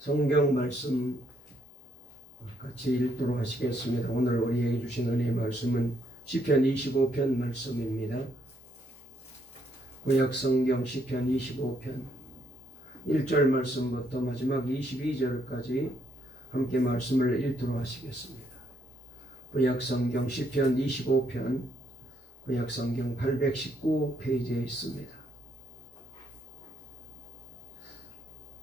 성경 말씀 같이 읽도록 하시겠습니다. 오늘 우리에게 주신 은혜의 말씀은 시편 25편 말씀입니다. 구약 성경 시편 25편 1절 말씀부터 마지막 22절까지 함께 말씀을 읽도록 하시겠습니다. 구약 성경 시편 25편 구약 성경 819페이지에 있습니다.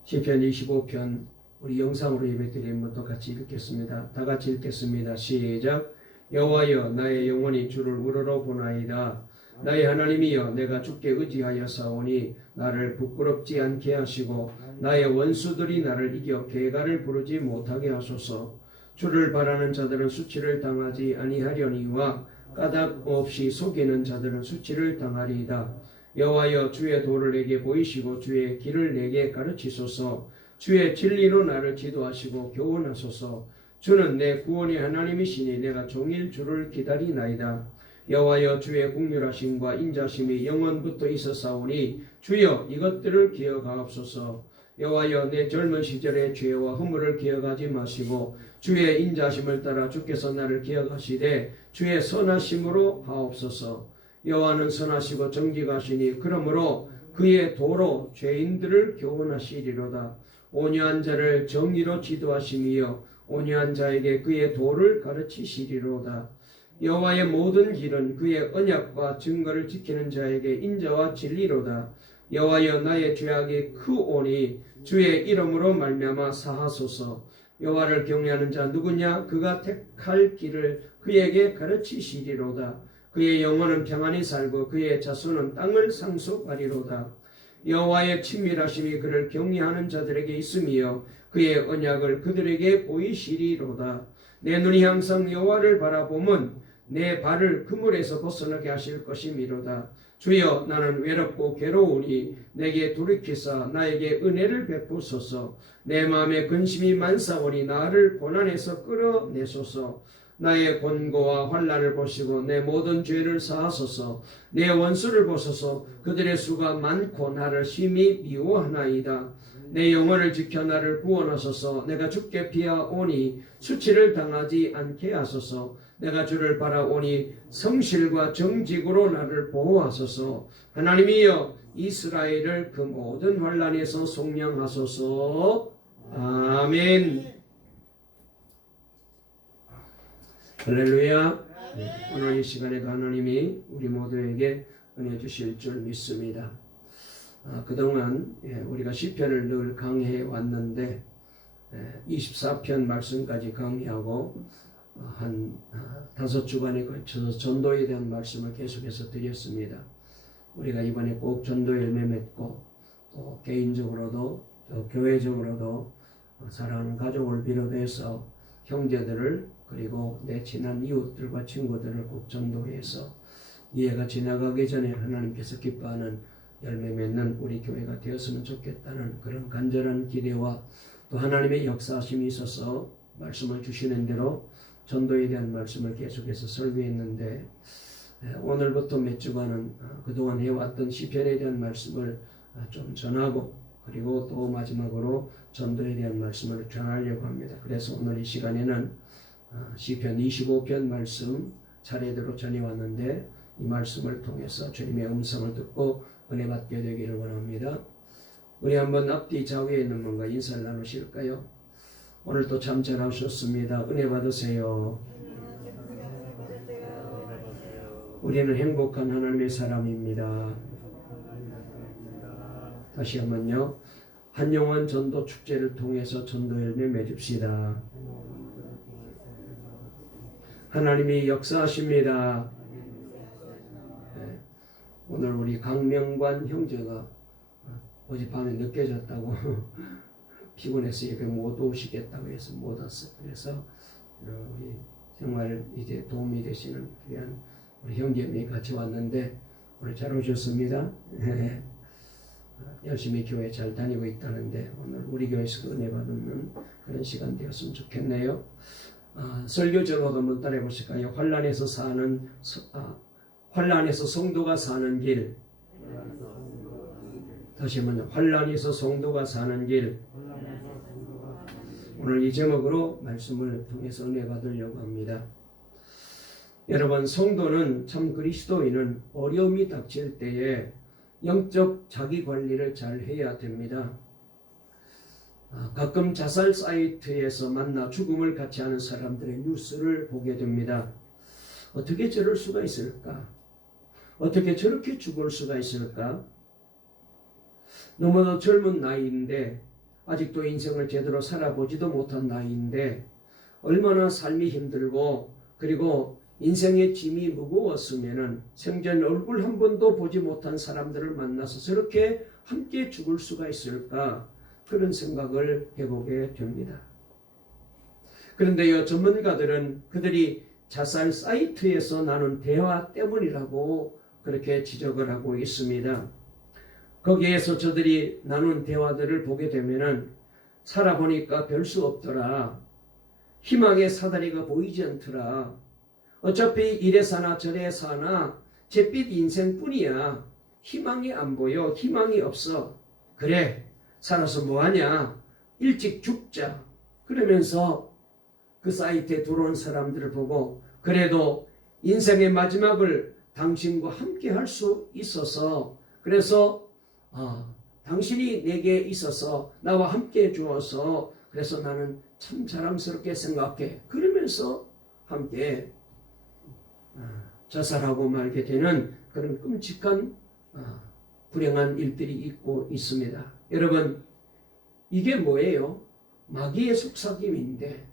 시편 25편 우리 영상으로 예배드리는 것도 같이 읽겠습니다. 다 같이 읽겠습니다. 시작. 여호와여 나의 영혼이 주를 우러러 보나이다. 나의 하나님이여 내가 주께 의지하여 싸우니 나를 부끄럽지 않게 하시고 나의 원수들이 나를 이겨 계가를 부르지 못하게 하소서. 주를 바라는 자들은 수치를 당하지 아니하려니와 까닭 없이 속이는 자들은 수치를 당하리이다. 여호와여 주의 도를 내게 보이시고 주의 길을 내게 가르치소서. 주의 진리로 나를 지도하시고 교훈하소서. 주는 내 구원의 하나님이시니 내가 종일 주를 기다리나이다. 여호와여 주의 긍휼하심과 인자심이 영원부터 있었사오니 주여 이것들을 기억하옵소서. 여호와여 내 젊은 시절의 죄와 허물을 기억하지 마시고 주의 인자심을 따라 주께서 나를 기억하시되 주의 선하심으로 하옵소서. 여호와는 선하시고 정직하시니 그러므로 그의 도로 죄인들을 교훈하시리로다. 온유한 자를 정의로 지도하시며 온유한 자에게 그의 도를 가르치시리로다. 여호와의 모든 길은 그의 언약과 증거를 지키는 자에게 인자와 진리로다. 여호와여 나의 죄악이 크오니 주의 이름으로 말미암아 사하소서. 여호와를 경외하는 자 누구냐? 그가 택할 길을 그에게 가르치시리로다. 그의 영혼은 평안히 살고 그의 자손은 땅을 상속하리로다. 여호와의 친밀하심이 그를 경외하는 자들에게 있으며 그의 언약을 그들에게 보이시리로다. 내 눈이 항상 여호와를 바라보면 내 발을 그물에서 벗어나게 하실 것이미로다. 주여 나는 외롭고 괴로우니 내게 돌이키사 나에게 은혜를 베푸소서. 내 마음에 근심이 많사오니 나를 고난에서 끌어내소서. 나의 곤고와 환난을 보시고 내 모든 죄를 사하소서. 내 원수를 보소서. 그들의 수가 많고 나를 심히 미워하나이다. 내 영혼을 지켜 나를 구원하소서. 내가 주께 피하오니 수치를 당하지 않게 하소서. 내가 주를 바라오니 성실과 정직으로 나를 보호하소서. 하나님이여 이스라엘을 그 모든 환난에서 속량하소서. 아멘. 할렐루야. 오늘 이 시간에도 하나님이 우리 모두에게 은혜 주실 줄 믿습니다. 그동안 우리가 시편을 늘 강의해 왔는데 24편 말씀까지 강의하고 한 5주간에 걸쳐서 전도에 대한 말씀을 계속해서 드렸습니다. 우리가 이번에 꼭 전도 열매 맺고 또 개인적으로도 또 교회적으로도 사랑하는 가족을 비롯해서 형제들을 그리고 내 친한 이웃들과 친구들을 꼭 전도해서 이 해가 지나가기 전에 하나님께서 기뻐하는 열매 맺는 우리 교회가 되었으면 좋겠다는 그런 간절한 기대와 또 하나님의 역사하심이 있어서 말씀을 주시는 대로 전도에 대한 말씀을 계속해서 설교했는데 오늘부터 몇 주간은 그동안 해왔던 시편에 대한 말씀을 좀 전하고 그리고 또 마지막으로 전도에 대한 말씀을 전하려고 합니다. 그래서 오늘 이 시간에는 시편 25편 말씀 차례대로 전해왔는데 이 말씀을 통해서 주님의 음성을 듣고 은혜 받게 되기를 원합니다. 우리 한번 앞뒤 좌우에 있는 분과 인사를 나누실까요? 오늘도 참 잘하셨습니다. 은혜 받으세요. 우리는 행복한 하나님의 사람입니다. 다시 한번요. 한영원 전도 축제를 통해서 전도 열매 맺읍시다. 하나님이 역사하십니다. 네. 오늘 우리 강명관 형제가 어젯밤에 늦게 잤다고 피곤해서 예배 못 오시겠다고 해서 못 왔어요. 그래서 우리 정말 이제 도움이 되시는 귀한 우리 형제님이 같이 왔는데 오늘 잘 오셨습니다. 열심히 교회 잘 다니고 있다는데 오늘 우리 교회에서 은혜 받는 그런 시간 되었으면 좋겠네요. 설교 제목 한번 따라해 보실까요? 환난에서 성도가 사는 길. 다시 한번 환난에서 성도가 사는 길. 오늘 이 제목으로 말씀을 통해서 은혜 받으려고 합니다. 여러분, 성도는 참 그리스도인은 어려움이 닥칠 때에 영적 자기 관리를 잘 해야 됩니다. 가끔 자살 사이트에서 만나 죽음을 같이 하는 사람들의 뉴스를 보게 됩니다. 어떻게 저럴 수가 있을까? 어떻게 저렇게 죽을 수가 있을까? 너무나 젊은 나이인데 아직도 인생을 제대로 살아보지도 못한 나이인데 얼마나 삶이 힘들고 그리고 인생의 짐이 무거웠으면은 생전 얼굴 한 번도 보지 못한 사람들을 만나서 저렇게 함께 죽을 수가 있을까? 그런 생각을 해보게 됩니다. 그런데요, 전문가들은 그들이 자살 사이트에서 나눈 대화 때문이라고 그렇게 지적을 하고 있습니다. 거기에서 저들이 나눈 대화들을 보게 되면은 살아보니까 별 수 없더라. 희망의 사다리가 보이지 않더라. 어차피 이래 사나 저래 사나 잿빛 인생뿐이야. 희망이 안 보여. 희망이 없어. 그래, 살아서 뭐하냐? 일찍 죽자. 그러면서 그 사이트에 들어온 사람들을 보고 그래도 인생의 마지막을 당신과 함께 할 수 있어서 그래서 당신이 내게 있어서 나와 함께 주어서 그래서 나는 참 자랑스럽게 생각해. 그러면서 함께 자살하고 말게 되는 그런 끔찍한 불행한 일들이 있고 있습니다. 여러분, 이게 뭐예요? 마귀의 속삭임인데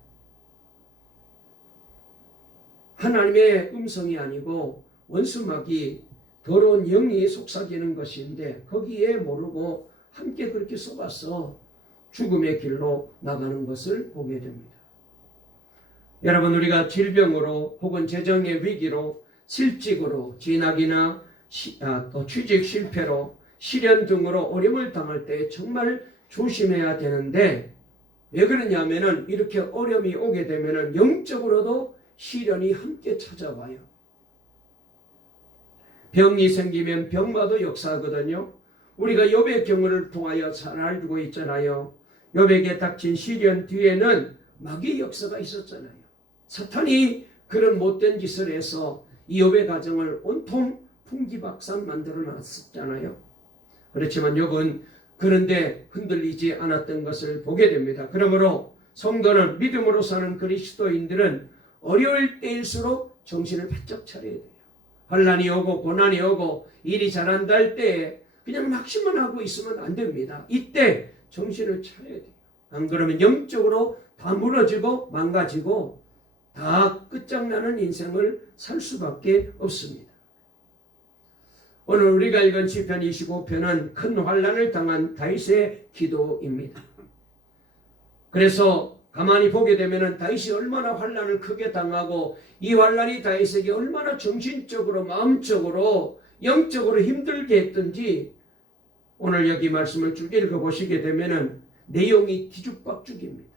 하나님의 음성이 아니고 원수 마귀 더러운 영이 속삭이는 것인데 거기에 모르고 함께 그렇게 속아서 죽음의 길로 나가는 것을 보게 됩니다. 여러분, 우리가 질병으로 혹은 재정의 위기로 실직으로 진학이나 또 취직 실패로 실연 등으로 어려움을 당할 때 정말 조심해야 되는데 왜 그러냐면은 이렇게 어려움이 오게 되면은 영적으로도 시련이 함께 찾아와요. 병이 생기면 병마도 역사하거든요. 우리가 욥의 경우를 통하여 잘 알고 있잖아요. 욥에게 닥친 시련 뒤에는 마귀의 역사가 있었잖아요. 사탄이 그런 못된 짓을 해서 이 욥의 가정을 온통 풍기박산 만들어 놨었잖아요. 그렇지만 욥은 그런데 흔들리지 않았던 것을 보게 됩니다. 그러므로 성도는 믿음으로 사는 그리스도인들은 어려울 때일수록 정신을 바짝 차려야 돼요. 환난이 오고 고난이 오고 일이 잘 안 될 때에 그냥 낙심만 하고 있으면 안 됩니다. 이때 정신을 차려야 돼요. 안 그러면 영적으로 다 무너지고 망가지고 다 끝장나는 인생을 살 수밖에 없습니다. 오늘 우리가 읽은 시편 25편은 큰 환난을 당한 다윗의 기도입니다. 그래서 가만히 보게 되면 다윗이 얼마나 환난을 크게 당하고 이 환난이 다윗에게 얼마나 정신적으로 마음적으로 영적으로 힘들게 했던지 오늘 여기 말씀을 쭉 읽어보시게 되면 내용이 뒤죽박죽입니다.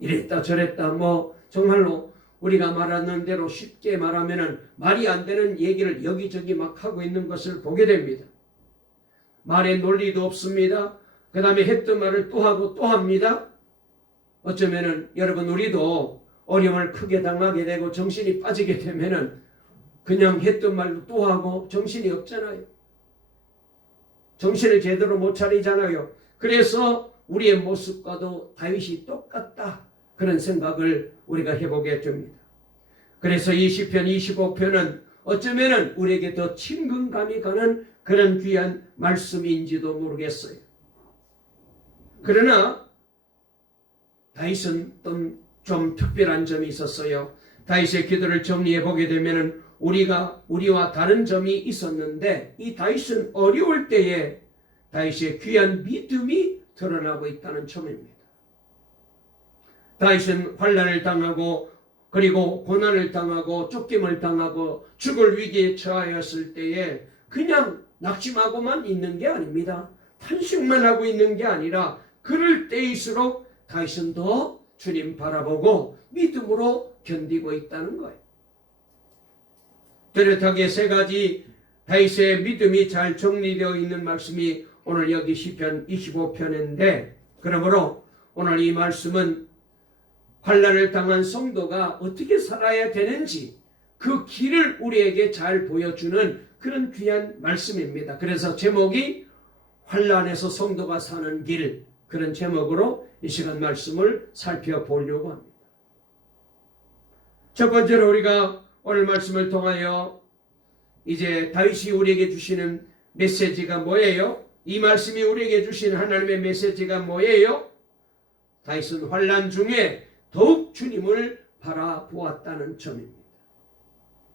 이랬다 저랬다 정말로 우리가 말하는 대로 쉽게 말하면 말이 안 되는 얘기를 여기저기 막 하고 있는 것을 보게 됩니다. 말에 논리도 없습니다. 그 다음에 했던 말을 또 하고 또 합니다. 어쩌면은 여러분 우리도 어려움을 크게 당하게 되고 정신이 빠지게 되면은 그냥 했던 말도 또 하고 정신이 없잖아요. 정신을 제대로 못 차리잖아요. 그래서 우리의 모습과도 다윗이 똑같다. 그런 생각을 우리가 해보게 됩니다. 그래서 이 시편 25편은 어쩌면은 우리에게 더 친근감이 가는 그런 귀한 말씀인지도 모르겠어요. 그러나 다윗은 좀 특별한 점이 있었어요. 다윗의 기도를 정리해 보게 되면 우리와 다른 점이 있었는데 이 다윗은 어려울 때에 다윗의 귀한 믿음이 드러나고 있다는 점입니다. 다윗은 환난을 당하고 그리고 고난을 당하고 쫓김을 당하고 죽을 위기에 처하였을 때에 그냥 낙심하고만 있는 게 아닙니다. 탄식만 하고 있는 게 아니라 그럴 때일수록 다윗은 더 주님 바라보고 믿음으로 견디고 있다는 거예요. 뚜렷하게 세 가지 다윗의 믿음이 잘 정리되어 있는 말씀이 오늘 여기 시편 25편인데 그러므로 오늘 이 말씀은 환난을 당한 성도가 어떻게 살아야 되는지 그 길을 우리에게 잘 보여주는 그런 귀한 말씀입니다. 그래서 제목이 환난에서 성도가 사는 길, 그런 제목으로 이 시간 말씀을 살펴보려고 합니다. 첫 번째로 우리가 오늘 말씀을 통하여 이제 다윗이 우리에게 주시는 메시지가 뭐예요? 이 말씀이 우리에게 주시는 하나님의 메시지가 뭐예요? 다윗은 환난 중에 더욱 주님을 바라보았다는 점입니다.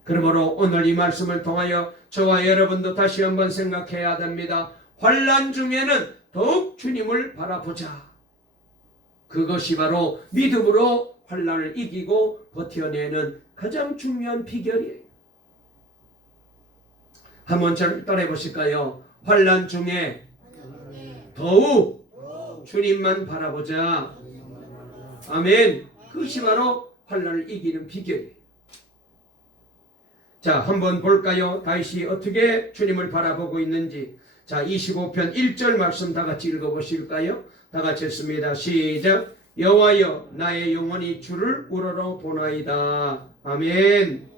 그러므로 오늘 이 말씀을 통하여 저와 여러분도 다시 한번 생각해야 됩니다. 환난 중에는 더욱 주님을 바라보자. 그것이 바로 믿음으로 환난을 이기고 버텨내는 가장 중요한 비결이에요. 한번 저를 따라해 보실까요? 환난 중에 더욱 주님만 바라보자. 아멘. 그것이 바로 환난을 이기는 비결이에요. 자, 한번 볼까요? 다윗이 어떻게 주님을 바라보고 있는지. 자, 25편 1절 말씀 다 같이 읽어보실까요? 다 같이 했습니다. 시작. 여호와여 나의 영혼이 주를 우러러 보나이다. 아멘.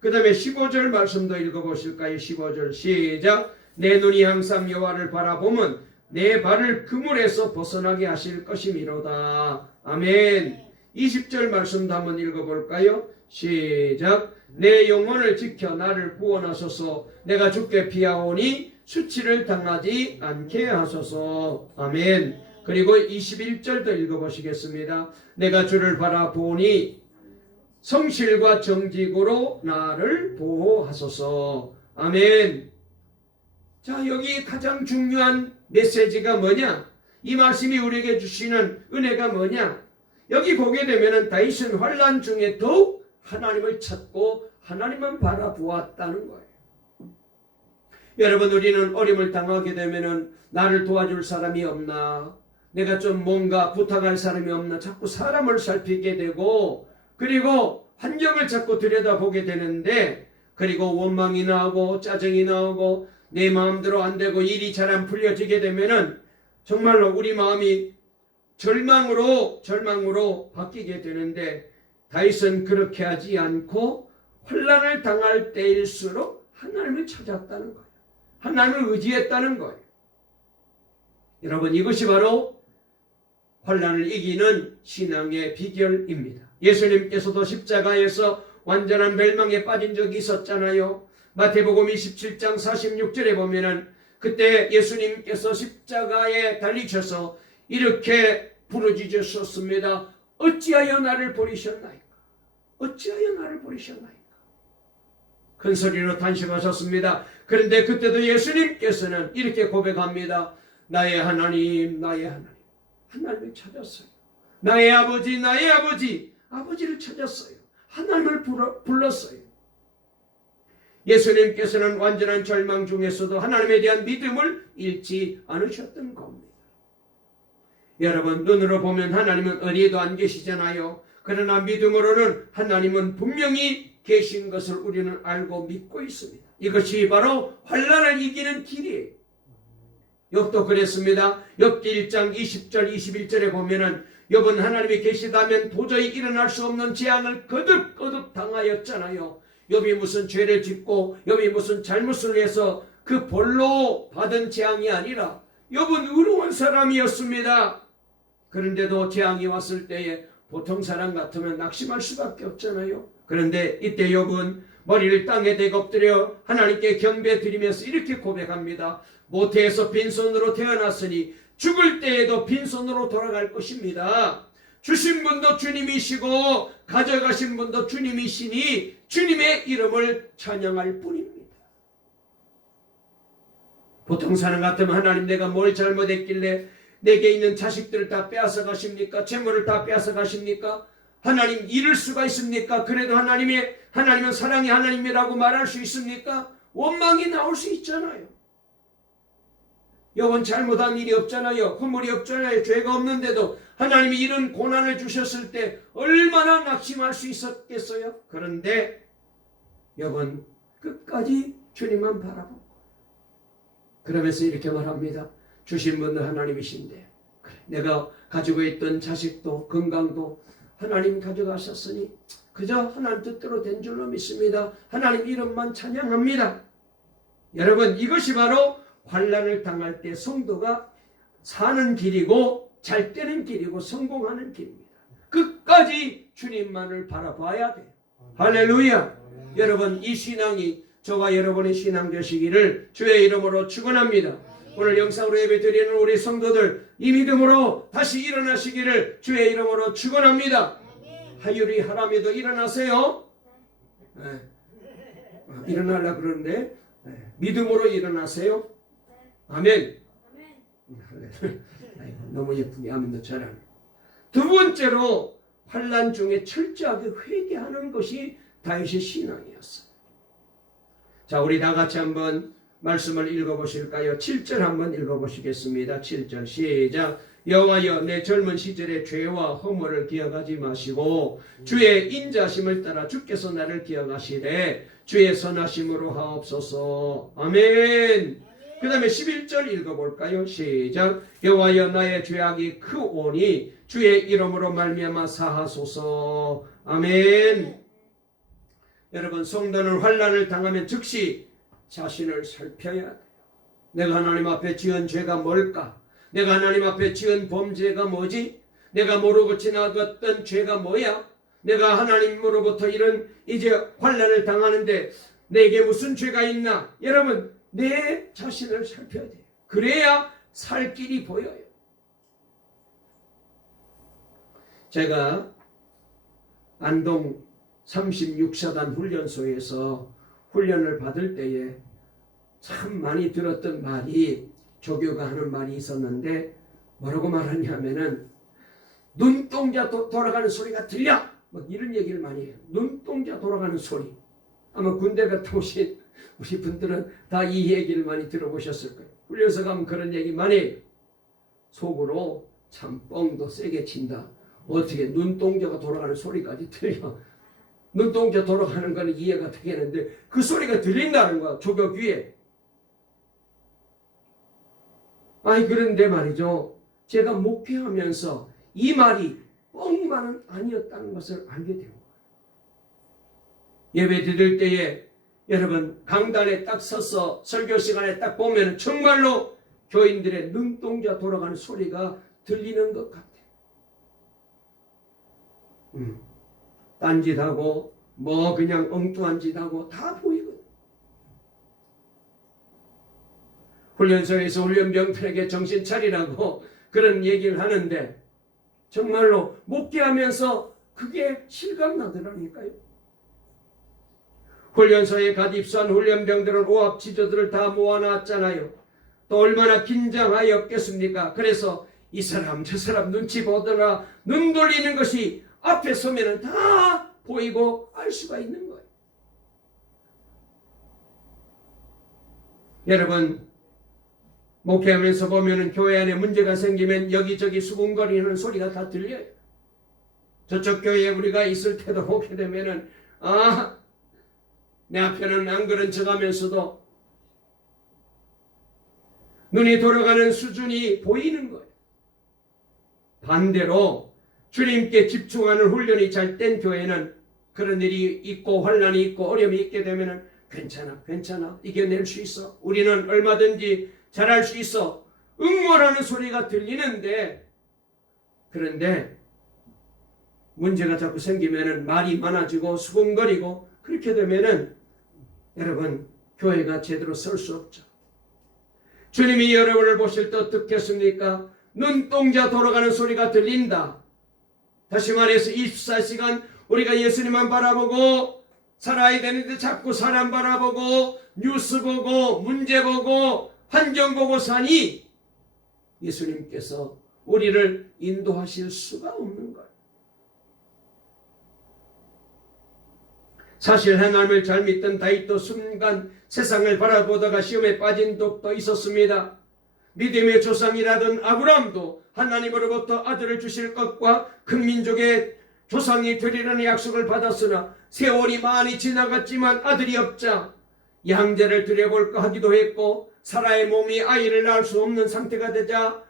그 다음에 15절 말씀도 읽어보실까요? 15절 시작. 내 눈이 항상 여호와를 바라보면 내 발을 그물에서 벗어나게 하실 것이미로다. 아멘. 20절 말씀도 한번 읽어볼까요? 시작. 내 영혼을 지켜 나를 구원하소서. 내가 주께 피하오니 수치를 당하지 않게 하소서. 아멘. 그리고 21절도 읽어보시겠습니다. 내가 주를 바라보니 성실과 정직으로 나를 보호하소서. 아멘. 자, 여기 가장 중요한 메시지가 뭐냐? 이 말씀이 우리에게 주시는 은혜가 뭐냐? 여기 보게 되면 다윗은 환난 중에 더욱 하나님을 찾고 하나님만 바라보았다는 거예요. 여러분, 우리는 어려움을 당하게 되면 나를 도와줄 사람이 없나? 내가 좀 뭔가 부탁할 사람이 없나? 자꾸 사람을 살피게 되고, 그리고 환경을 자꾸 들여다보게 되는데, 그리고 원망이 나오고 짜증이 나오고 내 마음대로 안 되고 일이 잘 안 풀려지게 되면은 정말로 우리 마음이 절망으로 바뀌게 되는데, 다윗은 그렇게 하지 않고 환난을 당할 때일수록 하나님을 찾았다는 거예요. 하나님을 의지했다는 거예요. 여러분, 이것이 바로 환난을 이기는 신앙의 비결입니다. 예수님께서도 십자가에서 완전한 멸망에 빠진 적이 있었잖아요. 마태복음 27장 46절에 보면은 그때 예수님께서 십자가에 달리셔서 이렇게 부르짖으셨습니다. 어찌하여 나를 버리셨나이까? 어찌하여 나를 버리셨나이까? 큰 소리로 탄식하셨습니다. 그런데 그때도 예수님께서는 이렇게 고백합니다. 나의 하나님, 나의 하나님. 하나님을 찾았어요. 나의 아버지, 나의 아버지. 아버지를 찾았어요. 하나님을 불렀어요. 예수님께서는 완전한 절망 중에서도 하나님에 대한 믿음을 잃지 않으셨던 겁니다. 여러분, 눈으로 보면 하나님은 어디에도 안 계시잖아요. 그러나 믿음으로는 하나님은 분명히 계신 것을 우리는 알고 믿고 있습니다. 이것이 바로 환난을 이기는 길이에요. 욥도 그랬습니다. 욥기 1장 20절 21절에 보면은 욥은 하나님이 계시다면 도저히 일어날 수 없는 재앙을 거듭 당하였잖아요. 욥이 무슨 죄를 짓고 욥이 무슨 잘못을 해서 그 벌로 받은 재앙이 아니라 욥은 의로운 사람이었습니다. 그런데도 재앙이 왔을 때에 보통 사람 같으면 낙심할 수밖에 없잖아요. 그런데 이때 욥은 머리를 땅에 대고 엎드려 하나님께 경배 드리면서 이렇게 고백합니다. 모태에서 빈손으로 태어났으니 죽을 때에도 빈손으로 돌아갈 것입니다. 주신 분도 주님이시고 가져가신 분도 주님이시니 주님의 이름을 찬양할 뿐입니다. 보통 사람 같으면 하나님 내가 뭘 잘못했길래 내게 있는 자식들을 다 빼앗아 가십니까? 재물을 다 빼앗아 가십니까? 하나님 잃을 수가 있습니까? 그래도 하나님은 사랑의 하나님이라고 말할 수 있습니까? 원망이 나올 수 있잖아요. 욥은 잘못한 일이 없잖아요. 허물이 없잖아요. 죄가 없는데도 하나님이 이런 고난을 주셨을 때 얼마나 낙심할 수 있었겠어요? 그런데 욥은 끝까지 주님만 바라보고 그러면서 이렇게 말합니다. 주신 분은 하나님이신데, 내가 가지고 있던 자식도 건강도 하나님 가져가셨으니 그저 하나님 뜻대로 된 줄로 믿습니다. 하나님 이름만 찬양합니다. 여러분, 이것이 바로 환난을 당할 때 성도가 사는 길이고 잘 되는 길이고 성공하는 길입니다. 끝까지 주님만을 바라봐야 돼요. 할렐루야. 여러분, 이 신앙이 저와 여러분의 신앙 되시기를 주의 이름으로 축원합니다. 오늘 영상으로 예배드리는 우리 성도들 이 믿음으로 다시 일어나시기를 주의 이름으로 축원합니다. 하율이 하람이도 일어나세요. 네. 일어나려고 그러는데 믿음으로 일어나세요. 아멘. 너무 예쁘게 아멘도 잘하네. 두 번째로 환난 중에 철저하게 회개하는 것이 다윗의 신앙이었어요. 자, 우리 다 같이 한번 말씀을 읽어보실까요? 7절 한번 읽어보시겠습니다. 7절 시작. 여호와여, 내 젊은 시절의 죄와 허물을 기억하지 마시고 주의 인자심을 따라 주께서 나를 기억하시되 주의 선하심으로 하옵소서. 아멘. 그 다음에 11절 읽어볼까요? 시작. 여호와여, 나의 죄악이 크오니 주의 이름으로 말미암아 사하소서. 아멘. 여러분, 성도는 환난을 당하면 즉시 자신을 살펴야 돼요. 내가 하나님 앞에 지은 죄가 뭘까? 내가 하나님 앞에 지은 범죄가 뭐지? 내가 모르고 지나갔던 죄가 뭐야? 내가 하나님으로부터 이런 이제 환난을 당하는데 내게 무슨 죄가 있나? 여러분, 내 자신을 살펴야 돼요. 그래야 살 길이 보여요. 제가 안동 36사단 훈련소에서 훈련을 받을 때에 참 많이 들었던 말이, 조교가 하는 말이 있었는데 뭐라고 말하냐면은 눈동자 돌아가는 소리가 들려! 뭐 이런 얘기를 많이 해요. 눈동자 돌아가는 소리. 아마 군대 갔다 오신 우리 분들은 다 이 얘기를 많이 들어보셨을 거예요. 훈련소 가면 그런 얘기 많이 해요. 속으로 참 뻥도 세게 친다. 어떻게 눈동자가 돌아가는 소리까지 들려. 눈동자 돌아가는 거는 이해가 되겠는데 그 소리가 들린다는 거야. 조교 귀에. 아니, 그런데 말이죠, 제가 목회하면서 이 말이 뻥만은 아니었다는 것을 알게 된 거예요. 예배 드릴 때에 여러분, 강단에 딱 서서 설교 시간에 딱 보면 정말로 교인들의 눈동자 돌아가는 소리가 들리는 것 같아요. 딴짓하고 뭐 그냥 엉뚱한 짓하고 다 보이거든요. 훈련소에서 훈련병들에게 정신 차리라고 그런 얘기를 하는데 정말로 목회하면서 그게 실감나더라니까요. 훈련소에 갓 입수한 훈련병들은 오합지졸들을 다 모아놨잖아요. 또 얼마나 긴장하였겠습니까? 그래서 이 사람 저 사람 눈치 보더라 눈 돌리는 것이 앞에 서면은 다 보이고 알 수가 있는 거예요. 여러분, 목회하면서 보면은 교회 안에 문제가 생기면 여기저기 수군거리는 소리가 다 들려요. 저쪽 교회에 우리가 있을 때도 보게 되면은 내 앞에는 안 그런 척하면서도 눈이 돌아가는 수준이 보이는 거예요. 반대로 주님께 집중하는 훈련이 잘 된 교회는 그런 일이 있고 환난이 있고 어려움이 있게 되면은 괜찮아 이겨낼 수 있어, 우리는 얼마든지 잘할 수 있어, 응원하는 소리가 들리는데, 그런데 문제가 자꾸 생기면은 말이 많아지고 수군거리고 그렇게 되면은 여러분, 교회가 제대로 설 수 없죠. 주님이 여러분을 보실 때 어떻겠습니까? 눈동자 돌아가는 소리가 들린다. 다시 말해서 24시간 우리가 예수님만 바라보고 살아야 되는데 자꾸 사람 바라보고 뉴스 보고 문제 보고 환경 보고 사니 예수님께서 우리를 인도하실 수가 없는 거예요. 사실 하나님을 잘 믿던 다윗도 순간 세상을 바라보다가 시험에 빠진 적도 있었습니다. 믿음의 조상이라던 아브라함도 하나님으로부터 아들을 주실 것과 큰 민족의 조상이 되리라는 약속을 받았으나 세월이 많이 지나갔지만 아들이 없자 양자를 드려볼까 하기도 했고 사라의 몸이 아이를 낳을 수 없는 상태가 되자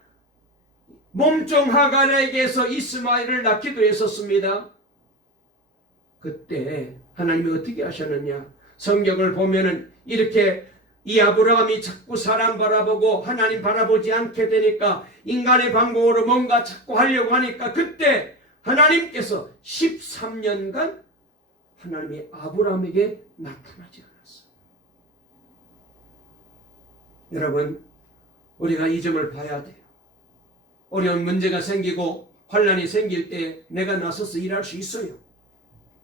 몸종 하갈에게서 이스마엘을 낳기도 했었습니다. 그때 하나님이 어떻게 하셨느냐? 성경을 보면은 이렇게 이 아브라함이 자꾸 사람 바라보고 하나님 바라보지 않게 되니까 인간의 방법으로 뭔가 자꾸 하려고 하니까 그때 하나님께서 13년간 하나님이 아브라함에게 나타나지 않았어요. 여러분, 우리가 이 점을 봐야 돼요. 어려운 문제가 생기고 환난이 생길 때 내가 나서서 일할 수 있어요.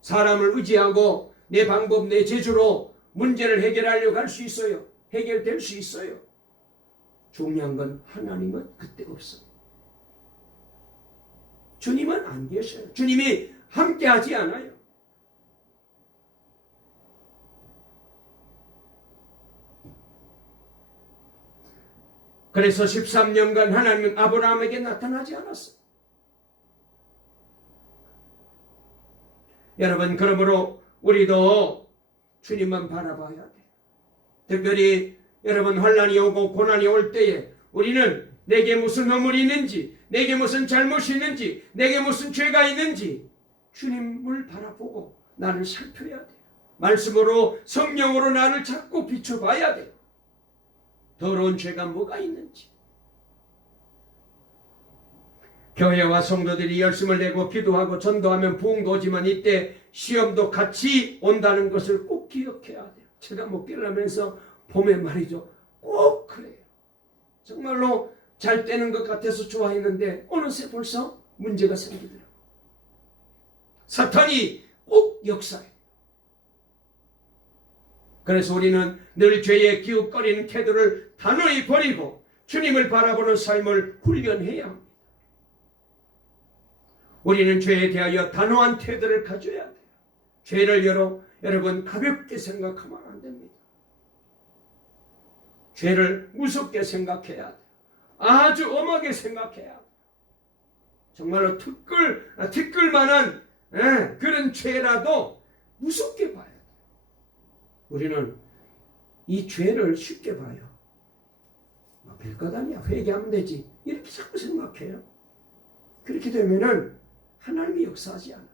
사람을 의지하고 내 방법, 내 재주로 문제를 해결하려고 할 수 있어요. 해결될 수 있어요. 중요한 건 하나님은 그때 없어요. 주님은 안 계셔요. 주님이 함께 하지 않아요. 그래서 13년간 하나님은 아브라함에게 나타나지 않았어요. 여러분, 그러므로 우리도 주님만 바라봐야 돼요. 특별히 여러분, 환난이 오고 고난이 올 때에 우리는 내게 무슨 허물이 있는지, 내게 무슨 잘못이 있는지, 내게 무슨 죄가 있는지 주님을 바라보고 나를 살펴야 돼요. 말씀으로, 성령으로 나를 자꾸 비춰봐야 돼요. 더러운 죄가 뭐가 있는지. 교회와 성도들이 열심을 내고 기도하고 전도하면 부흥도 오지만 이때 시험도 같이 온다는 것을 꼭 기억해야 돼요. 제가 목회하면서 보면 말이죠, 꼭 그래요. 정말로 잘 되는 것 같아서 좋아했는데 어느새 벌써 문제가 생기더라고요. 사탄이 꼭 역사해요. 그래서 우리는 늘 죄에 기웃거리는 태도를 단호히 버리고 주님을 바라보는 삶을 훈련해야 합니다. 우리는 죄에 대하여 단호한 태도를 가져야 돼요. 죄를 여러분 가볍게 생각하면 안 됩니다. 죄를 무섭게 생각해야 돼요. 아주 엄하게 생각해야 돼요. 정말로 티끌만한 그런 죄라도 무섭게 봐야 돼요. 우리는 이 죄를 쉽게 봐요. 별것 아니야, 회개하면 되지, 이렇게 자꾸 생각해요. 그렇게 되면은 하나님이 역사하지 않아요.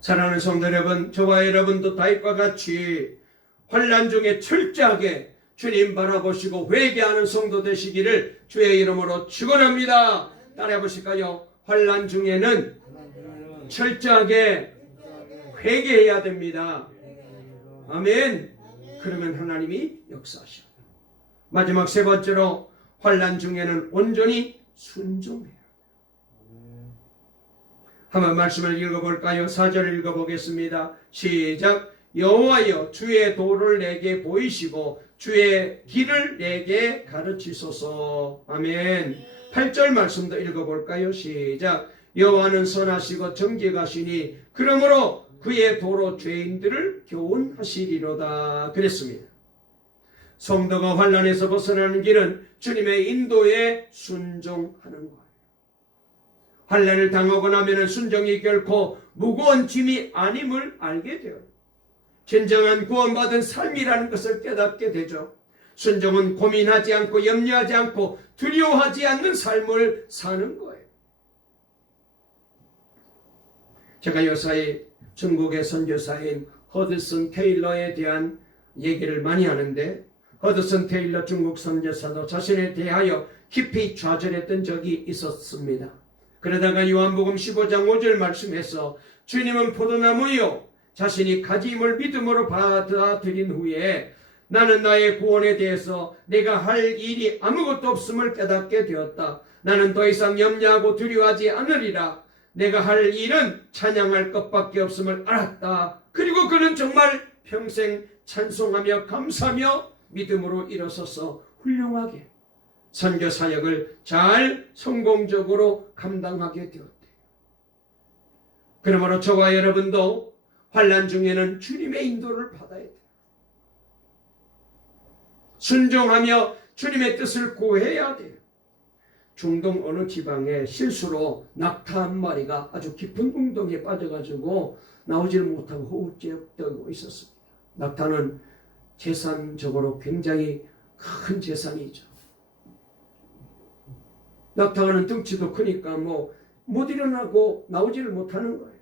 사랑하는 성도 여러분, 저와 여러분도 다윗과 같이 환난 중에 철저하게 주님 바라보시고 회개하는 성도 되시기를 주의 이름으로 축원합니다. 따라해 보실까요? 환난 중에는 철저하게 회개해야 됩니다. 아멘. 그러면 하나님이 역사하셔요. 마지막 세 번째로, 환난 중에는 온전히 순종해요. 한번 말씀을 읽어볼까요? 4절을 읽어보겠습니다. 시작. 여호와여, 주의 도를 내게 보이시고 주의 길을 내게 가르치소서. 아멘. 8절 말씀도 읽어볼까요? 시작. 여호와는 선하시고 정직하시니 그러므로 그의 도로 죄인들을 교훈하시리로다. 그랬습니다. 성도가 환난에서 벗어나는 길은 주님의 인도에 순종하는 거예요. 환난을 당하고 나면 순종이 결코 무거운 짐이 아님을 알게 돼요. 진정한 구원받은 삶이라는 것을 깨닫게 되죠. 순종은 고민하지 않고 염려하지 않고 두려워하지 않는 삶을 사는 거예요. 제가 요사이 중국의 선교사인 허드슨 테일러에 대한 얘기를 많이 하는데, 허드슨 테일러 중국 선교사도 자신에 대하여 깊이 좌절했던 적이 있었습니다. 그러다가 요한복음 15장 5절 말씀에서 주님은 포도나무요, 자신이 가짐을 믿음으로 받아들인 후에 나는 나의 구원에 대해서 내가 할 일이 아무것도 없음을 깨닫게 되었다. 나는 더 이상 염려하고 두려워하지 않으리라. 내가 할 일은 찬양할 것밖에 없음을 알았다. 그리고 그는 정말 평생 찬송하며 감사하며 믿음으로 일어서서 훌륭하게 선교 사역을 잘 성공적으로 감당하게 되었대요. 그러므로 저와 여러분도 환난 중에는 주님의 인도를 받아야 돼요. 순종하며 주님의 뜻을 구해야 돼요. 중동 어느 지방에 실수로 낙타 한 마리가 아주 깊은 웅덩이에 빠져가지고 나오질 못하고 허우적대고 있었습니다. 낙타는 재산적으로 굉장히 큰 재산이죠. 낙타가는 덩치도 크니까 못 일어나고 나오지를 못하는 거예요.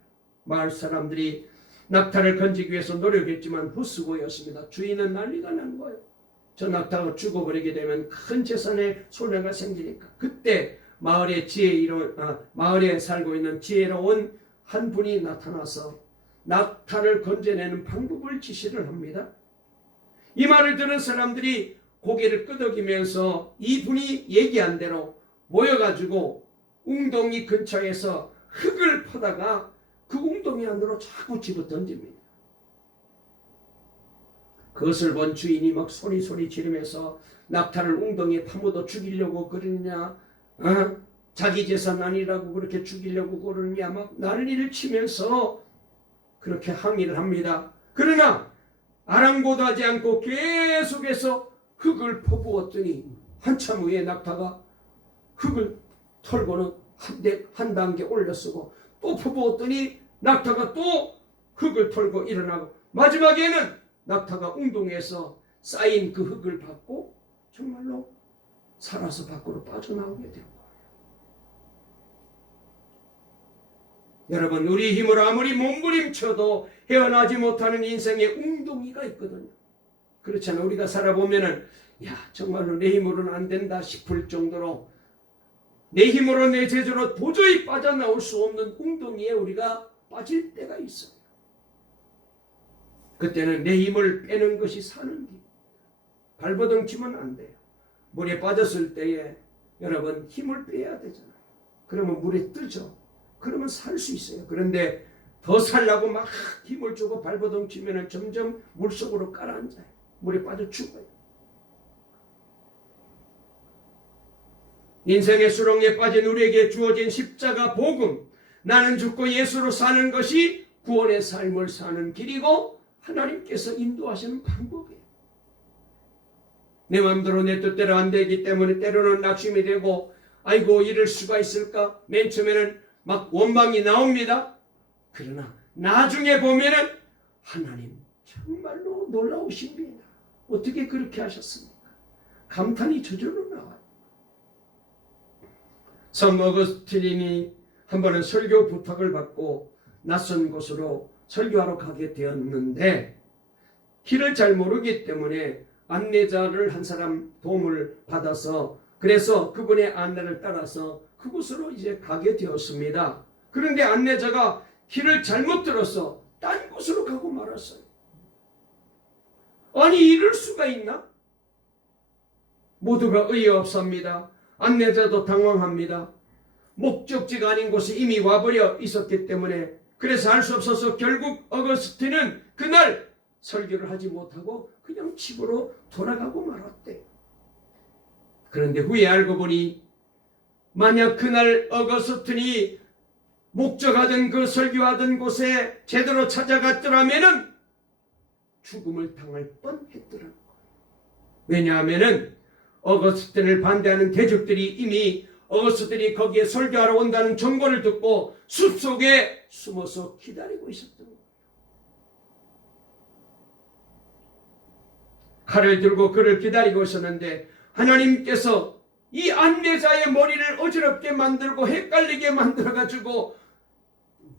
마을 사람들이 낙타를 건지기 위해서 노력했지만 헛수고였습니다. 주인은 난리가 난 거예요. 저 낙타가 죽어버리게 되면 큰 재산에 손해가 생기니까. 그때 마을에 마을에 살고 있는 지혜로운 한 분이 나타나서 낙타를 건져내는 방법을 지시를 합니다. 이 말을 들은 사람들이 고개를 끄덕이면서 이분이 얘기한 대로 모여가지고 웅덩이 근처에서 흙을 퍼다가 그 웅덩이 안으로 자꾸 집어 던집니다. 그것을 본 주인이 막 소리 지르면서 낙타를 웅덩이에 파묻어 죽이려고 그러느냐, 자기 재산 아니라고 그렇게 죽이려고 그러느냐, 막 난리를 치면서 그렇게 항의를 합니다. 그러나 아랑곳하지 않고 계속해서 흙을 퍼부었더니 한참 후에 낙타가 흙을 털고는 한 단계 올려쓰고 또 퍼부었더니 낙타가 또 흙을 털고 일어나고 마지막에는 낙타가 웅덩이에서 쌓인 그 흙을 받고 정말로 살아서 밖으로 빠져나오게 된 거예요. 여러분, 우리 힘으로 아무리 몸부림쳐도 헤어나지 못하는 인생의 웅덩이가 있거든요. 그렇잖아요. 우리가 살아보면은 정말로 내 힘으로는 안 된다 싶을 정도로 내 힘으로 내 재주로 도저히 빠져나올 수 없는 웅덩이에 우리가 빠질 때가 있어요. 그때는 내 힘을 빼는 것이 사는 길. 발버둥 치면 안 돼요. 물에 빠졌을 때에 여러분 힘을 빼야 되잖아요. 그러면 물에 뜨죠. 그러면 살 수 있어요. 그런데 더 살라고 막 힘을 주고 발버둥 치면 점점 물속으로 가라앉아요. 물에 빠져 죽어요. 인생의 수렁에 빠진 우리에게 주어진 십자가 복음, 나는 죽고 예수로 사는 것이 구원의 삶을 사는 길이고 하나님께서 인도하시는 방법이에요. 내 마음대로 내 뜻대로 안 되기 때문에 때로는 낙심이 되고 아이고 이럴 수가 있을까? 맨 처음에는 막 원망이 나옵니다. 그러나 나중에 보면은 하나님 정말로 놀라우십니다. 어떻게 그렇게 하셨습니까? 감탄이 저절로 나와요. 성 어거스틴이 한 번은 설교 부탁을 받고 낯선 곳으로 설교하러 가게 되었는데 길을 잘 모르기 때문에 안내자를 한 사람 도움을 받아서 그래서 그분의 안내를 따라서 그곳으로 이제 가게 되었습니다. 그런데 안내자가 길을 잘못 들어서 딴 곳으로 가고 말았어요. 아니 이럴 수가 있나? 모두가 어이없습니다. 안내자도 당황합니다. 목적지가 아닌 곳에 이미 와버려 있었기 때문에 그래서 할 수 없어서 결국 어거스틴은 그날 설교를 하지 못하고 그냥 집으로 돌아가고 말았대. 그런데 후에 알고 보니 만약 그날 어거스틴이 목적하던 그 설교하던 곳에 제대로 찾아갔더라면은 죽음을 당할 뻔했더라고요. 왜냐하면은 어거스틴을 반대하는 대적들이 이미 어거스틴이 거기에 설교하러 온다는 정보를 듣고 숲속에 숨어서 기다리고 있었던 거예요. 칼을 들고 그를 기다리고 있었는데 하나님께서 이 안내자의 머리를 어지럽게 만들고 헷갈리게 만들어가지고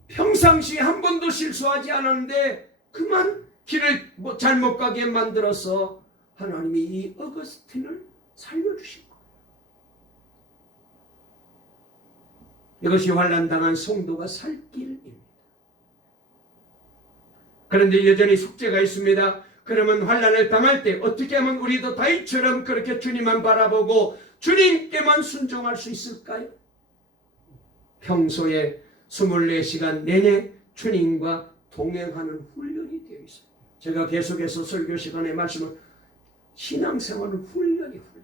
평상시에 한 번도 실수하지 않았는데 그만 길을 잘못 가게 만들어서 하나님이 이 어거스틴을 살려주신 거예요. 이것이 환난당한 성도가 살 길입니다. 그런데 여전히 숙제가 있습니다. 그러면 환난을 당할 때 어떻게 하면 우리도 다윗처럼 그렇게 주님만 바라보고 주님께만 순종할 수 있을까요? 평소에 24시간 내내 주님과 동행하는 훈련이 되어 있어요. 제가 계속해서 설교 시간에 말씀을 신앙생활은 훈련이 훈련.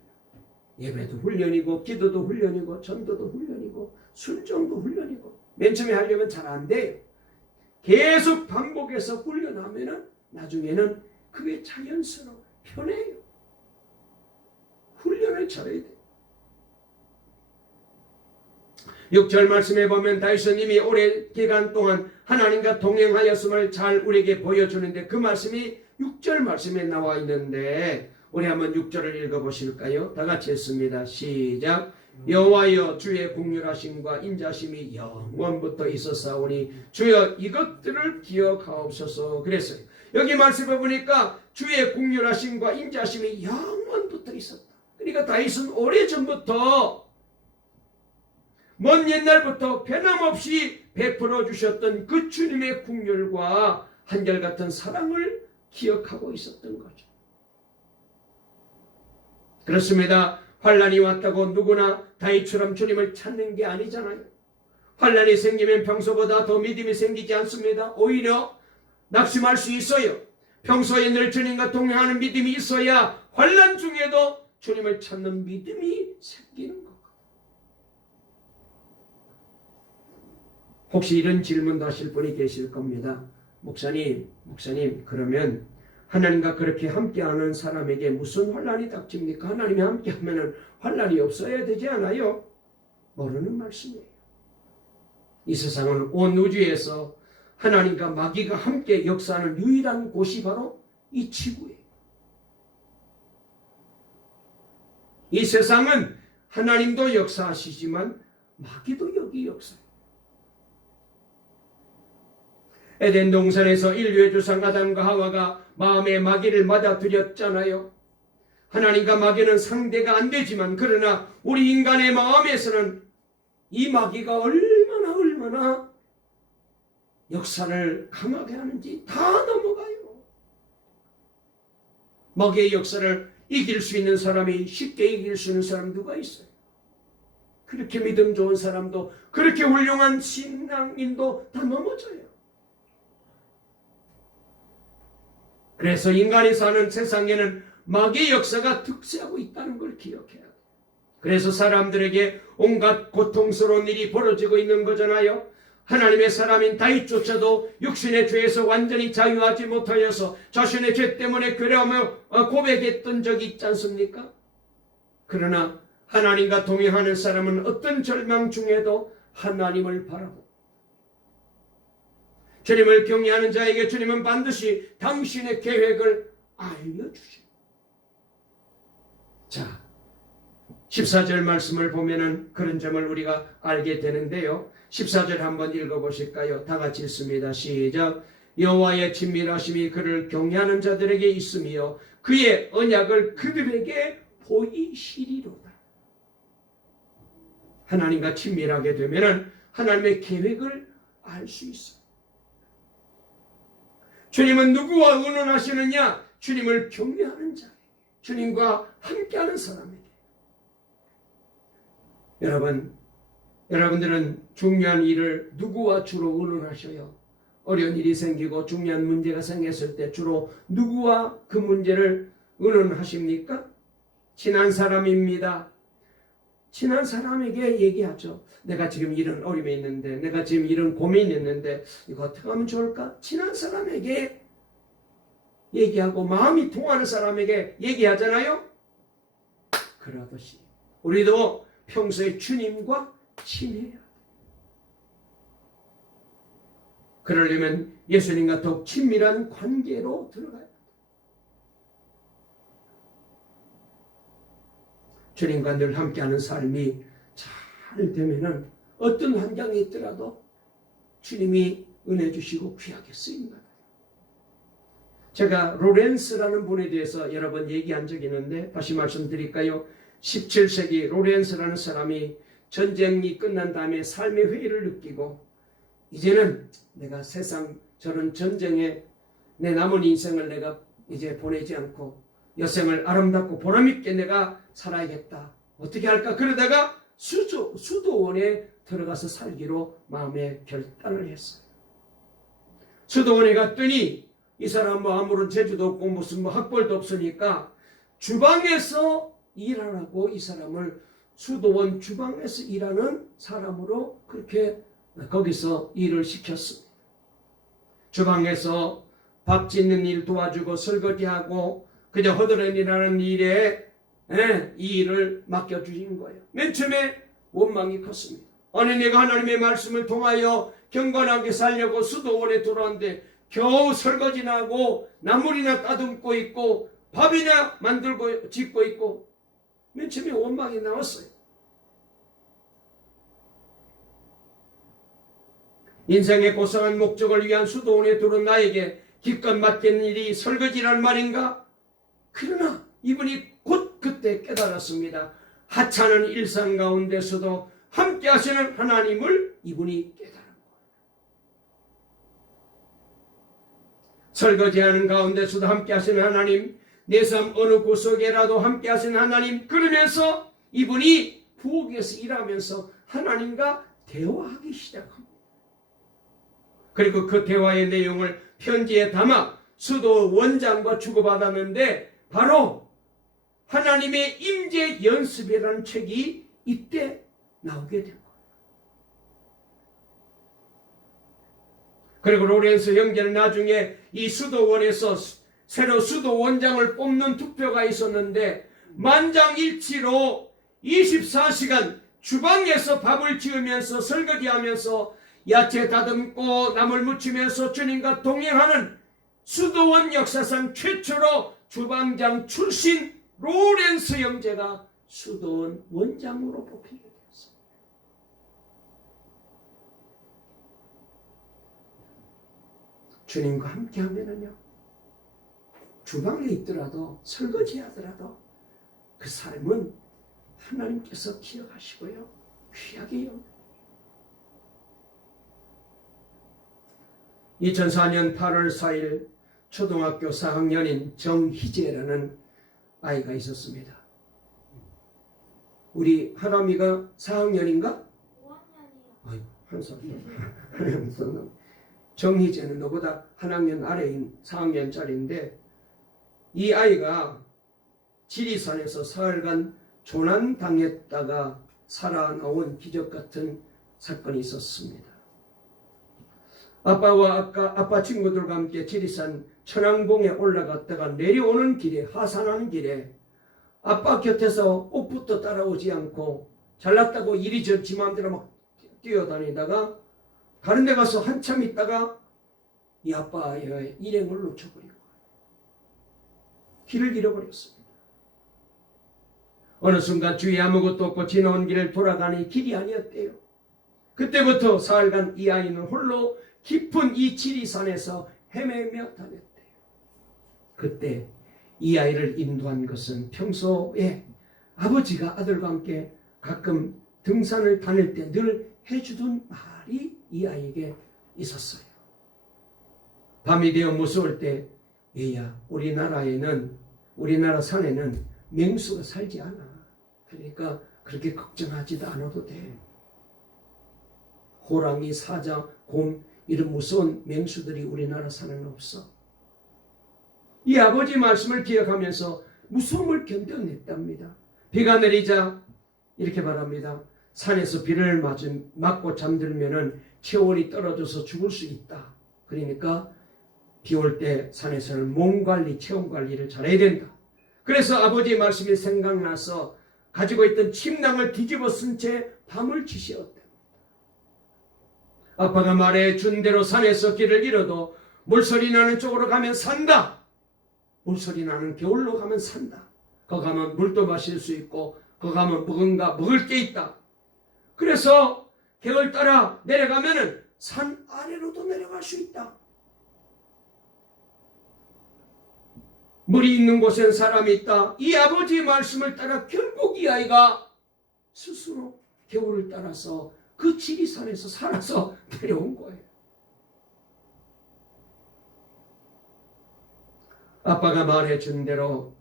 예배도 훈련이고 기도도 훈련이고 전도도 훈련이고 순종도 훈련이고 맨 처음에 하려면 잘 안 돼요. 계속 반복해서 훈련하면은 나중에는 그게 자연스러워 편해요. 훈련을 잘해야 돼요. 6절 말씀에 보면 다윗은 이미 오랜 기간 동안 하나님과 동행하였음을 잘 우리에게 보여주는데 그 말씀이 6절 말씀에 나와 있는데 우리 한번 6절을 읽어보실까요? 다 같이 했습니다. 시작. 여호와여 주의 공률하심과 인자심이 영원부터 있었사오니 주여 이것들을 기억하옵소서 그랬어요. 여기 말씀해 보니까 주의 공률하심과 인자심이 영원부터 있었다. 그러니까 다윗은 오래전부터 먼 옛날부터 변함없이 베풀어 주셨던 그 주님의 국률과 한결같은 사랑을 기억하고 있었던 거죠. 그렇습니다. 환란이 왔다고 누구나 다윗처럼 주님을 찾는 게 아니잖아요. 환란이 생기면 평소보다 더 믿음이 생기지 않습니다. 오히려 낙심할 수 있어요. 평소에 늘 주님과 동행하는 믿음이 있어야 환란 중에도 주님을 찾는 믿음이 생기는 것. 혹시 이런 질문도 하실 분이 계실 겁니다. 목사님 그러면 하나님과 그렇게 함께하는 사람에게 무슨 환란이 닥칩니까? 하나님이 함께하면 환란이 없어야 되지 않아요? 모르는 말씀이에요. 이 세상은 온 우주에서 하나님과 마귀가 함께 역사하는 유일한 곳이 바로 이 지구예요. 이 세상은 하나님도 역사하시지만 마귀도 여기 역사해요. 에덴 동산에서 인류의 조상 아담과 하와가 마음의 마귀를 맞아들였잖아요. 하나님과 마귀는 상대가 안 되지만 그러나 우리 인간의 마음에서는 이 마귀가 얼마나 역사를 강하게 하는지 다 넘어가요. 마귀의 역사를 이길 수 있는 사람이 쉽게 이길 수 있는 사람 누가 있어요? 그렇게 믿음 좋은 사람도 그렇게 훌륭한 신앙인도 다 넘어져요. 그래서 인간이 사는 세상에는 마귀의 역사가 득세하고 있다는 걸 기억해야 돼요. 그래서 사람들에게 온갖 고통스러운 일이 벌어지고 있는 거잖아요. 하나님의 사람인 다윗조차도 육신의 죄에서 완전히 자유하지 못하여서 자신의 죄 때문에 괴로움을 고백했던 적이 있지 않습니까? 그러나 하나님과 동행하는 사람은 어떤 절망 중에도 하나님을 바라보고 주님을 경외하는 자에게 주님은 반드시 당신의 계획을 알려주십니다. 자, 14절 말씀을 보면은 그런 점을 우리가 알게 되는데요. 14절 한번 읽어보실까요? 다 같이 읽습니다. 시작. 여호와의 친밀하심이 그를 경외하는 자들에게 있으며 그의 언약을 그들에게 보이시리로다. 하나님과 친밀하게 되면은 하나님의 계획을 알 수 있어요. 주님은 누구와 의논하시느냐? 주님을 경외하는 자, 주님과 함께하는 사람에게. 여러분들은 중요한 일을 누구와 주로 의논하셔요? 어려운 일이 생기고 중요한 문제가 생겼을 때 주로 누구와 그 문제를 의논하십니까? 친한 사람입니다. 친한 사람에게 얘기하죠. 내가 지금 이런 어려움이 있는데, 내가 지금 이런 고민이 있는데 이거 어떻게 하면 좋을까? 친한 사람에게 얘기하고 마음이 통하는 사람에게 얘기하잖아요. 그러듯이 우리도 평소에 주님과 친해야 돼요. 그러려면 예수님과 더욱 친밀한 관계로 들어가야 돼요. 주님과 늘 함께하는 삶이 잘 되면은 어떤 환경이 있더라도 주님이 은혜 주시고 귀하게 쓰인다. 제가 로렌스라는 분에 대해서 여러 번 얘기한 적이 있는데 다시 말씀드릴까요? 17세기 로렌스라는 사람이 전쟁이 끝난 다음에 삶의 회의를 느끼고 이제는 내가 세상 저런 전쟁에 내 남은 인생을 내가 이제 보내지 않고 여생을 아름답고 보람있게 내가 살아야겠다. 어떻게 할까? 그러다가 수도원에 들어가서 살기로 마음의 결단을 했어요. 수도원에 갔더니 이 사람 뭐 아무런 재주도 없고 무슨 뭐 학벌도 없으니까 주방에서 일하라고 이 사람을 수도원 주방에서 일하는 사람으로 그렇게 거기서 일을 시켰습니다. 주방에서 밥 짓는 일 도와주고 설거지하고 그저 허드렛이라는 일에 이 일을 맡겨주신 거예요. 맨 처음에 원망이 컸습니다. 아니 내가 하나님의 말씀을 통하여 경건하게 살려고 수도원에 들어왔는데 겨우 설거지나 하고 나물이나 따듬고 있고 밥이나 만들고 짓고 있고 맨 처음에 원망이 나왔어요. 인생의 고상한 목적을 위한 수도원에 들어온 나에게 기껏 맡긴 일이 설거지란 말인가? 그러나 이분이 곧 그때 깨달았습니다. 하찮은 일상 가운데서도 함께 하시는 하나님을 이분이 깨달은 거예요. 설거지하는 가운데서도 함께 하시는 하나님, 내 삶 어느 구석에라도 함께 하시는 하나님, 그러면서 이분이 부엌에서 일하면서 하나님과 대화하기 시작합니다. 그리고 그 대화의 내용을 편지에 담아 수도 원장과 주고받았는데 바로 하나님의 임재 연습이라는 책이 이때 나오게 된 거예요. 그리고 로렌스 형제는 나중에 이 수도원에서 새로 수도원장을 뽑는 투표가 있었는데 만장일치로 24시간 주방에서 밥을 지으면서 설거지하면서 야채 다듬고 나물 무치면서 주님과 동행하는 수도원 역사상 최초로 주방장 출신 로렌스 형제가 수도원 원장으로 뽑히게 되었습니다. 주님과 함께 하면은요, 주방에 있더라도 설거지하더라도 그 삶은 하나님께서 기억하시고요, 귀하게 여깁니다. 2004년 8월 4일 초등학교 4학년인 정희재라는 아이가 있었습니다. 우리 하람이가 4학년인가? 5학년이요. 아이고, 한 살. 정희재는 너보다 한 학년 아래인 4학년짜리인데 이 아이가 지리산에서 사흘간 조난당했다가 살아나온 기적같은 사건이 있었습니다. 아빠와 아빠 친구들과 함께 지리산 천왕봉에 올라갔다가 내려오는 길에, 하산하는 길에 아빠 곁에서 옷부터 따라오지 않고 잘났다고 이리저리 지 마음대로 막 뛰어다니다가 다른 데 가서 한참 있다가 이 아빠의 일행을 놓쳐버리고 길을 잃어버렸습니다. 어느 순간 주위에 아무것도 없고 지나온 길을 돌아가니 길이 아니었대요. 그때부터 사흘간 이 아이는 홀로 깊은 이 지리산에서 헤매며 다녔대요. 그때 이 아이를 인도한 것은 평소에 아버지가 아들과 함께 가끔 등산을 다닐 때 늘 해주던 말이 이 아이에게 있었어요. 밤이 되어 무서울 때, 얘야, 우리나라 산에는 맹수가 살지 않아. 그러니까 그렇게 걱정하지도 않아도 돼. 호랑이, 사자, 곰 이런 무서운 맹수들이 우리나라 산에는 없어. 이 아버지 말씀을 기억하면서 무서움을 견뎌냈답니다. 비가 내리자 이렇게 말합니다. 산에서 비를 맞고 잠들면은 체온이 떨어져서 죽을 수 있다. 그러니까 비 올 때 산에서는 몸 관리, 체온 관리를 잘해야 된다. 그래서 아버지의 말씀이 생각나서 가지고 있던 침낭을 뒤집어 쓴 채 밤을 지새웠다. 아빠가 말해준 대로 산에서 길을 잃어도 물소리 나는 쪽으로 가면 산다. 물소리 나는 겨울로 가면 산다. 거기 가면 물도 마실 수 있고 거기 가면 먹을 게 있다. 그래서 계곡을 따라 내려가면은 산 아래로도 내려갈 수 있다. 물이 있는 곳엔 사람이 있다. 이 아버지의 말씀을 따라 결국 이 아이가 스스로 겨울을 따라서 그 지리산에서 살아서 내려온 거예요. 아빠가 말해준 대로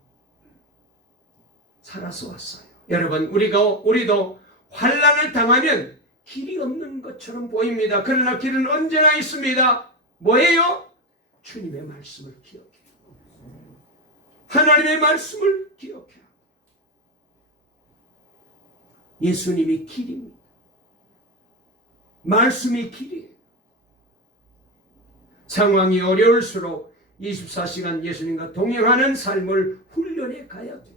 살아서 왔어요. 여러분, 우리도 환난을 당하면 길이 없는 것처럼 보입니다. 그러나 길은 언제나 있습니다. 뭐예요? 주님의 말씀을 기억해요. 하나님의 말씀을 기억해요. 예수님이 길입니다. 말씀이 길이에요. 상황이 어려울수록 24시간 예수님과 동행하는 삶을 훈련해 가야 돼요.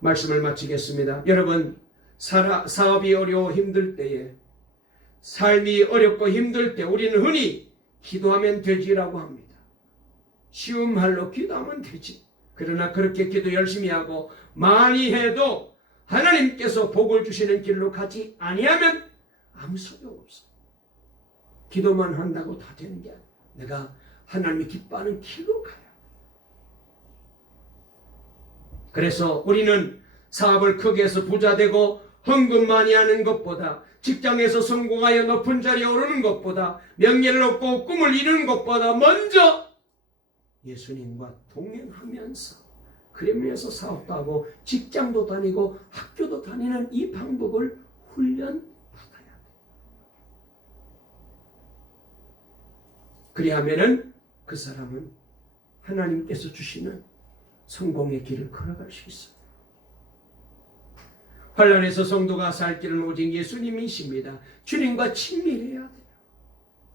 말씀을 마치겠습니다. 여러분, 사업이 어려워 힘들 때에, 삶이 어렵고 힘들 때 우리는 흔히 기도하면 되지라고 합니다. 쉬운 말로 기도하면 되지. 그러나 그렇게 기도 열심히 하고 많이 해도 하나님께서 복을 주시는 길로 가지 아니하면 아무 소용 없어. 기도만 한다고 다 되는 게 아니야. 내가 하나님이 기뻐하는 길로 가야 돼. 그래서 우리는 사업을 크게 해서 부자 되고 헌금 많이 하는 것보다, 직장에서 성공하여 높은 자리에 오르는 것보다, 명예를 얻고 꿈을 이루는 것보다 먼저 예수님과 동행하면서, 그러면서 사업도 하고 직장도 다니고 학교도 다니는 이 방법을 훈련받아야 돼. 그리하면은 그 사람은 하나님께서 주시는 성공의 길을 걸어갈 수 있어요. 환란에서 성도가 살 길은 오직 예수님이십니다. 주님과 친밀해야 돼요.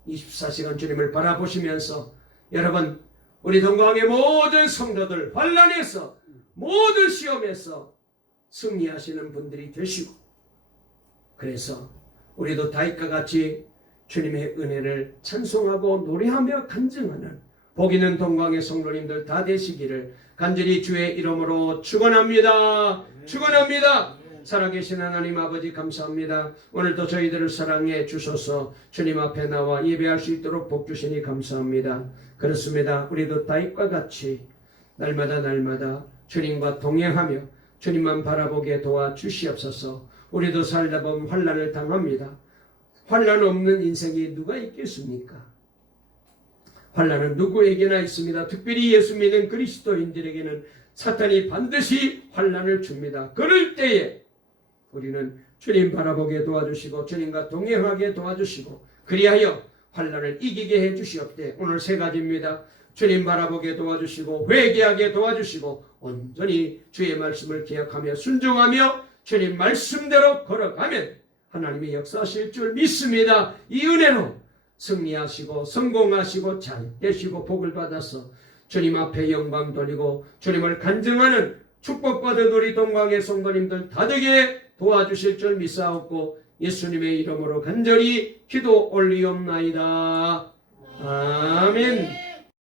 24시간 주님을 바라보시면서, 여러분, 우리 동광의 모든 성도들 환란에서, 모든 시험에서 승리하시는 분들이 되시고, 그래서 우리도 다윗과 같이 주님의 은혜를 찬송하고 노래하며 간증하는 복 있는 동광의 성도님들 다 되시기를 간절히 주의 이름으로 축원합니다. 축원합니다. 살아계신 하나님 아버지 감사합니다. 오늘도 저희들을 사랑해 주셔서 주님 앞에 나와 예배할 수 있도록 복 주시니 감사합니다. 그렇습니다. 우리도 다윗과 같이 날마다 주님과 동행하며 주님만 바라보게 도와주시옵소서. 우리도 살다 보면 환난을 당합니다. 환난 없는 인생이 누가 있겠습니까? 환난은 누구에게나 있습니다. 특별히 예수 믿는 그리스도인들에게는 사탄이 반드시 환난을 줍니다. 그럴 때에 우리는 주님 바라보게 도와주시고 주님과 동행하게 도와주시고 그리하여 환난을 이기게 해주시옵되 오늘 세 가지입니다. 주님 바라보게 도와주시고 회개하게 도와주시고 온전히 주의 말씀을 기억하며 순종하며 주님 말씀대로 걸어가면 하나님이 역사하실 줄 믿습니다. 이 은혜로 승리하시고 성공하시고 잘 되시고 복을 받아서 주님 앞에 영광 돌리고 주님을 간증하는 축복받은 우리 동광의 성도님들 다 되게 도와주실 줄 믿사옵고 예수님의 이름으로 간절히 기도 올리옵나이다. 아멘.